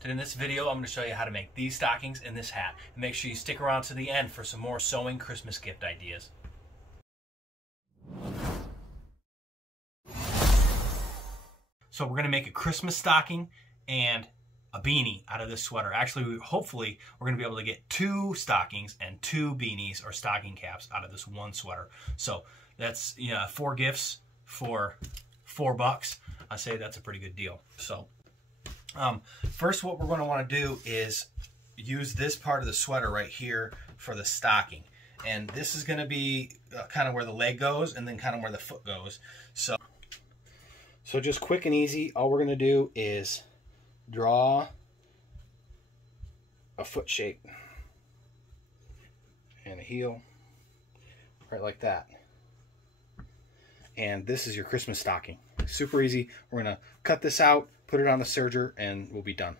Today in this video, I'm going to show you how to make these stockings and this hat. And make sure you stick around to the end for some more sewing Christmas gift ideas. So we're going to make a Christmas stocking and a beanie out of this sweater. Actually, hopefully, we're going to be able to get 2 stockings and 2 beanies or stocking caps out of this one sweater. So that's 4 gifts for $4. I say that's a pretty good deal. So first, what we're going to want to do is use this part of the sweater right here for the stocking. And this is going to be kind of where the leg goes and then kind of where the foot goes. So just quick and easy, all we're going to do is draw a foot shape and a heel right like that. And this is your Christmas stocking. Super easy. We're going to cut this out, put it on the serger, and we'll be done.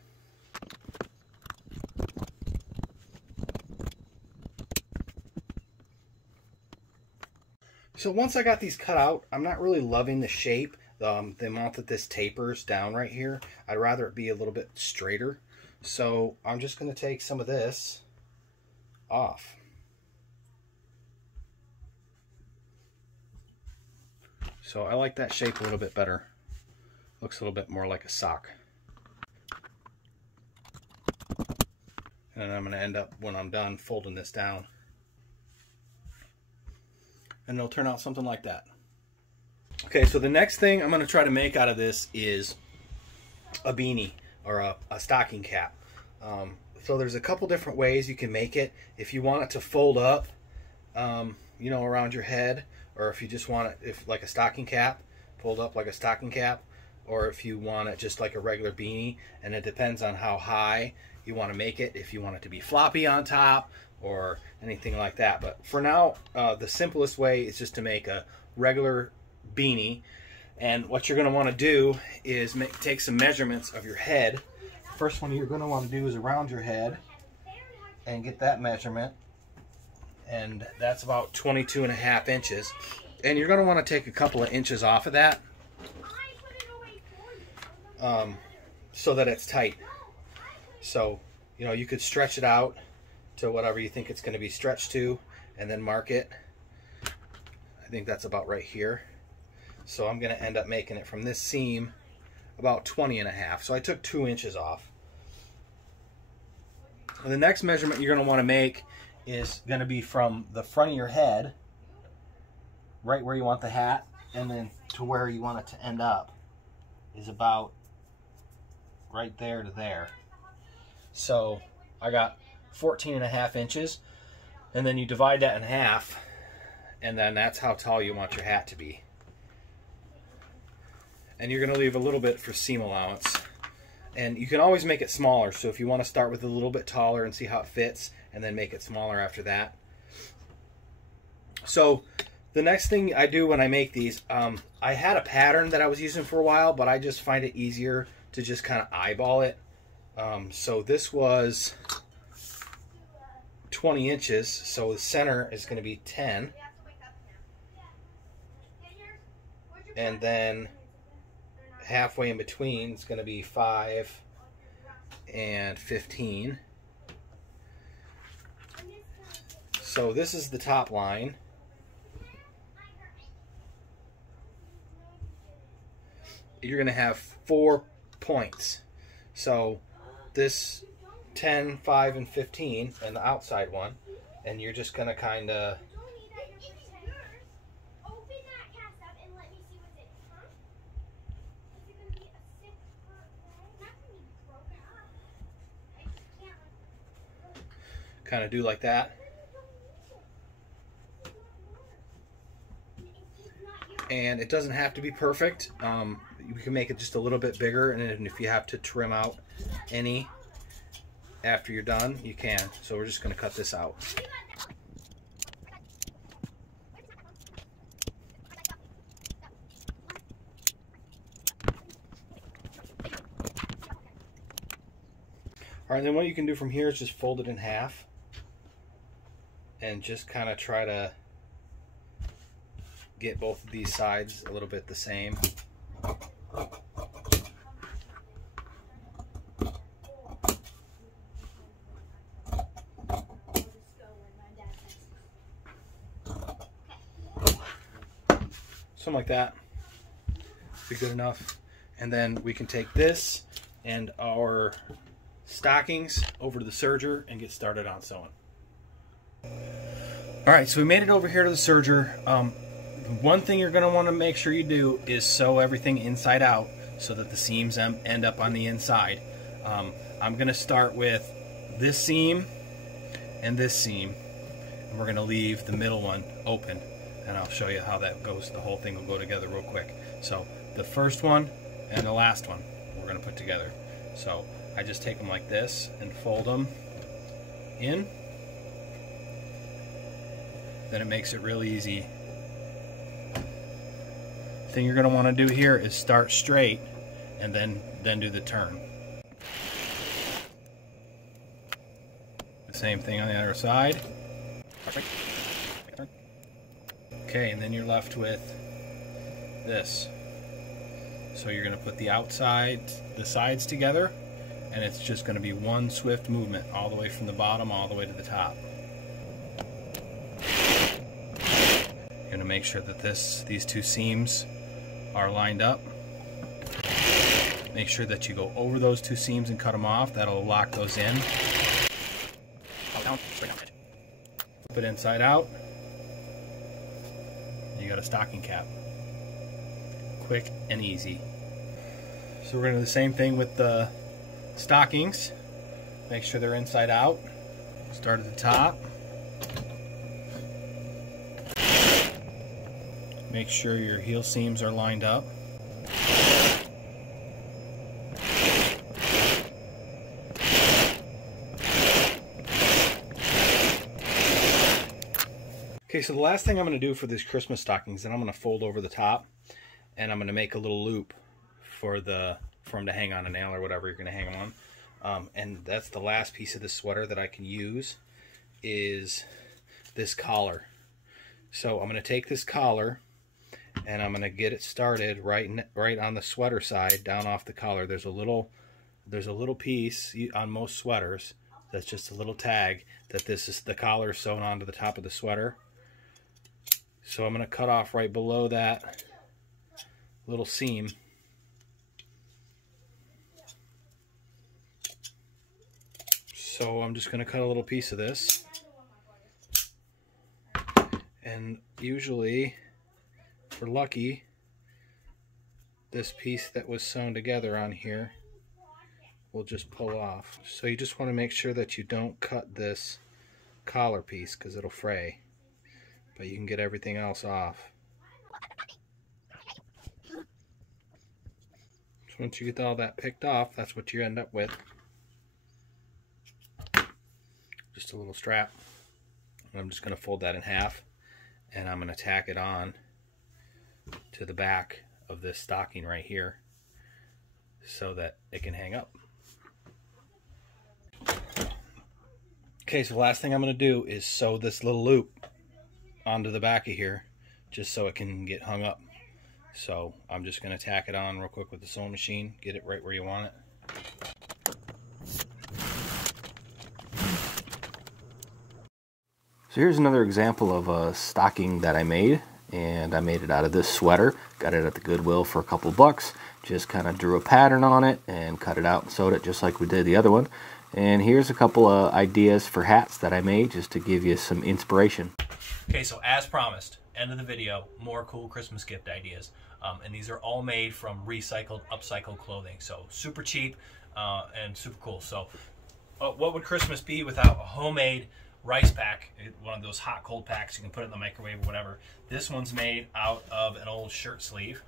So once I got these cut out, I'm not really loving the shape. The amount that this tapers down right here, I'd rather it be a little bit straighter. So I'm just going to take some of this off. So I like that shape a little bit better. Looks a little bit more like a sock. And then I'm going to end up, when I'm done, folding this down. And it'll turn out something like that. Okay, so the next thing I'm going to try to make out of this is a beanie or a stocking cap. So there's a couple different ways you can make it. If you want it to fold up, around your head, or if you just want it like a stocking cap, fold up like a stocking cap, or if you want it just like a regular beanie, and it depends on how high you want to make it, if you want it to be floppy on top or anything like that. But for now, the simplest way is just to make a regular beanie. And what you're going to want to do is take some measurements of your head. First one you're going to want to do is around your head and get that measurement, and that's about 22.5 inches. And you're going to want to take a couple of inches off of that so that it's tight. So you could stretch it out to whatever you think it's going to be stretched to and then mark it. I think that's about right here. So I'm going to end up making it from this seam about 20.5. So I took 2 inches off. And the next measurement you're going to want to make is going to be from the front of your head, right where you want the hat, and then to where you want it to end up is about right there to there. So I got 14.5 inches, and then you divide that in half, and then that's how tall you want your hat to be. And you're going to leave a little bit for seam allowance. And you can always make it smaller, so if you want to start with a little bit taller and see how it fits, and then make it smaller after that. So the next thing I do when I make these, I had a pattern that I was using for a while, but I just find it easier to just kind of eyeball it. So this was 20 inches, so the center is going to be 10. And then halfway in between is going to be 5 and 15. So this is the top line. You're going to have 4 points. So this 10, 5, and 15, and the outside one, and you're just going to kind of do like that. And it doesn't have to be perfect. You can make it just a little bit bigger, and if you have to trim out any after you're done, you can. So we're just going to cut this out. All right, then what you can do from here is just fold it in half and just kind of try to get both of these sides a little bit the same. something like that. Be good enough. And then we can take this and our stockings over to the serger and get started on sewing. All right, so we made it over here to the serger. One thing you're going to want to make sure you do is sew everything inside out so that the seams end up on the inside. I'm going to start with this seam and this seam, and we're going to leave the middle one open, and I'll show you how that goes. The whole thing will go together real quick. So the first one and the last one we're going to put together. So I just take them like this and fold them in. Then it makes it really easy. The thing you're going to want to do here is start straight and then do the turn. The same thing on the other side. Okay, and then you're left with this. So you're going to put the sides together, and it's just going to be one swift movement all the way from the bottom all the way to the top. You're going to make sure that these two seams are lined up. Make sure that you go over those two seams and cut them off. That'll lock those in. Flip it inside out. You got a stocking cap. Quick and easy. So we're going to do the same thing with the stockings. Make sure they're inside out. Start at the top. Make sure your heel seams are lined up. Okay, so the last thing I'm going to do for these Christmas stockings, and I'm going to fold over the top, and I'm going to make a little loop for them to hang on a nail or whatever you're going to hang them on. And that's the last piece of the sweater that I can use, is this collar. So I'm going to take this collar and I'm going to get it started right on the sweater side, down off the collar. There's a little piece on most sweaters that's just a little tag that the collar is sewn onto the top of the sweater. So I'm going to cut off right below that little seam. So I'm just going to cut a little piece of this. And usually, if we're lucky, this piece that was sewn together on here will just pull off. So you just want to make sure that you don't cut this collar piece because it'll fray. But you can get everything else off. So once you get all that picked off, that's what you end up with. Just a little strap. And I'm just going to fold that in half, and I'm going to tack it on to the back of this stocking right here so that it can hang up. Okay, so the last thing I'm going to do is sew this little loop onto the back of here just so it can get hung up. So I'm just going to tack it on real quick with the sewing machine, get it right where you want it. So here's another example of a stocking that I made, and I made it out of this sweater. Got it at the Goodwill for a couple bucks. Just kind of drew a pattern on it and cut it out and sewed it just like we did the other one. And here's a couple of ideas for hats that I made just to give you some inspiration. Okay, so as promised, end of the video, more cool Christmas gift ideas. And these are all made from recycled, upcycled clothing. So super cheap and super cool. So what would Christmas be without a homemade rice pack, one of those hot cold packs? You can put it in the microwave or whatever. This one's made out of an old shirt sleeve.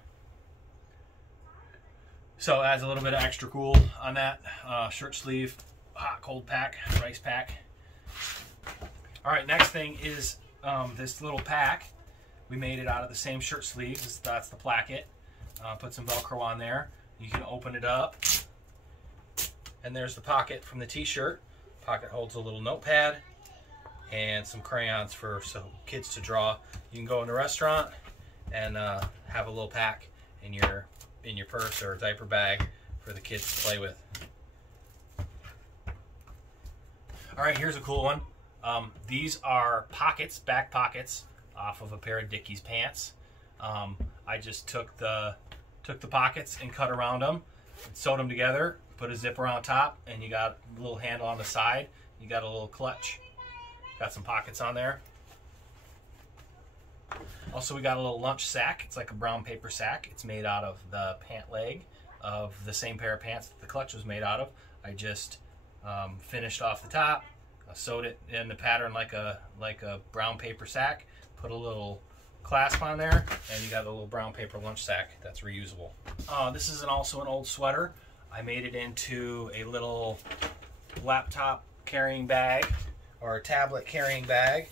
So it adds a little bit of extra cool on that shirt sleeve, hot cold pack, rice pack. All right, next thing is this little pack. We made it out of the same shirt sleeves. That's the placket. Put some Velcro on there. You can open it up. And there's the pocket from the t-shirt. Pocket holds a little notepad and some crayons for kids to draw. You can go in a restaurant and have a little pack in your purse or diaper bag for the kids to play with. All right, here's a cool one. These are pockets, back pockets, off of a pair of Dickies pants. I just took the pockets and cut around them, and sewed them together, put a zipper on top, and you got a little handle on the side. You got a little clutch. Got some pockets on there. Also, we got a little lunch sack. It's like a brown paper sack. It's made out of the pant leg of the same pair of pants that the clutch was made out of. I just finished off the top, sewed it in the pattern like a brown paper sack, put a little clasp on there, and you got a little brown paper lunch sack that's reusable. This is also an old sweater. I made it into a little laptop carrying bag or a tablet carrying bag.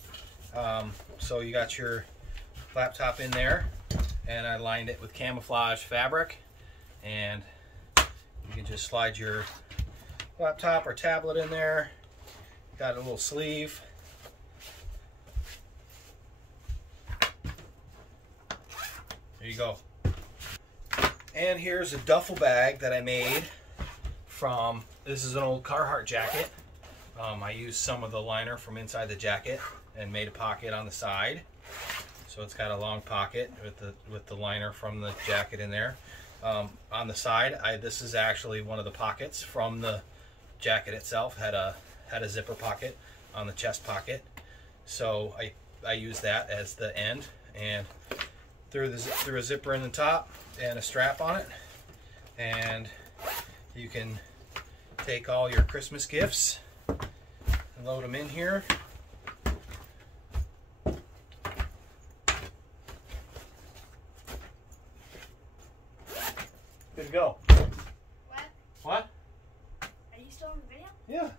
So you got your laptop in there, and I lined it with camouflage fabric, and you can just slide your laptop or tablet in there. Got a little sleeve. There you go. And here's a duffel bag that I made from, this is an old Carhartt jacket. I used some of the liner from inside the jacket and made a pocket on the side. So it's got a long pocket with the liner from the jacket in there. On the side, this is actually one of the pockets from the jacket itself. Had a zipper pocket on the chest pocket. So I used that as the end and threw a zipper in the top and a strap on it. And you can take all your Christmas gifts and load them in here. Good to go. What? What? Are you still in the video? Yeah.